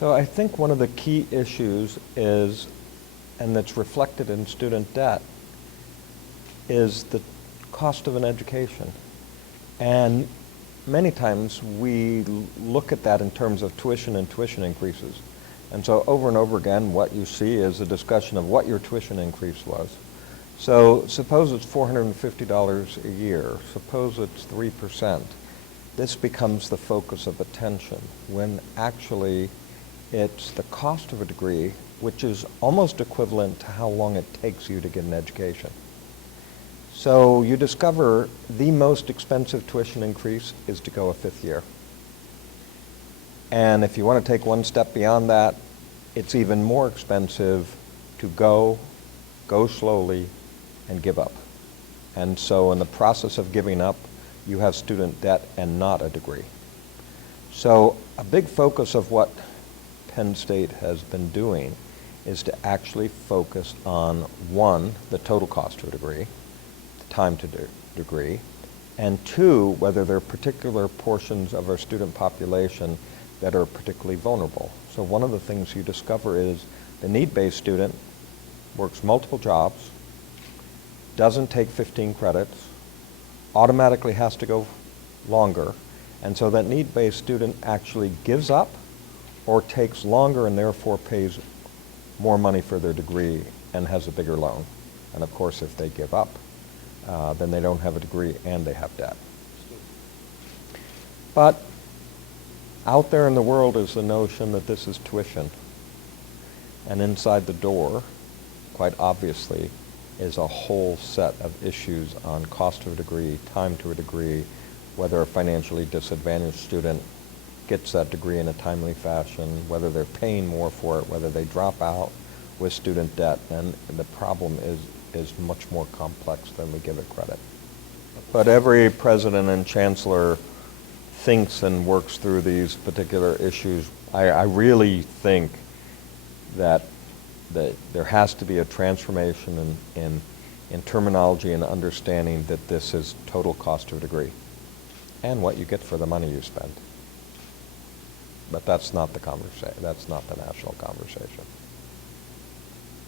So I think one of the key issues is, and that's reflected in student debt, is the cost of an education. And many times we look at that in terms of tuition and tuition increases. And so over and over again, what you see is a discussion of what your tuition increase was. So suppose it's $450 a year. Suppose it's 3%. This becomes the focus of attention when actually it's the cost of a degree, which is almost equivalent to how long it takes you to get an education. So you discover the most expensive tuition increase is to go a fifth year. And if you want to take one step beyond that, it's even more expensive to go slowly, and give up. And so in the process of giving up, you have student debt and not a degree. So a big focus of what Penn State has been doing is to actually focus on, one, the total cost of a degree, the time to degree, and two, whether there are particular portions of our student population that are particularly vulnerable. So one of the things you discover is the need-based student works multiple jobs, doesn't take 15 credits, automatically has to go longer, and so that need-based student actually gives up or takes longer and therefore pays more money for their degree and has a bigger loan. And of course, if they give up, then they don't have a degree and they have debt. But out there in the world is the notion that this is tuition. And inside the door, quite obviously, is a whole set of issues on cost of a degree, time to a degree, whether a financially disadvantaged student gets that degree in a timely fashion, whether they're paying more for it, whether they drop out with student debt, and the problem is much more complex than we give it credit. But every president and chancellor thinks and works through these particular issues. I really think that there has to be a transformation in terminology and understanding that this is total cost of a degree and what you get for the money you spend. But that's not the conversation. That's not the national conversation.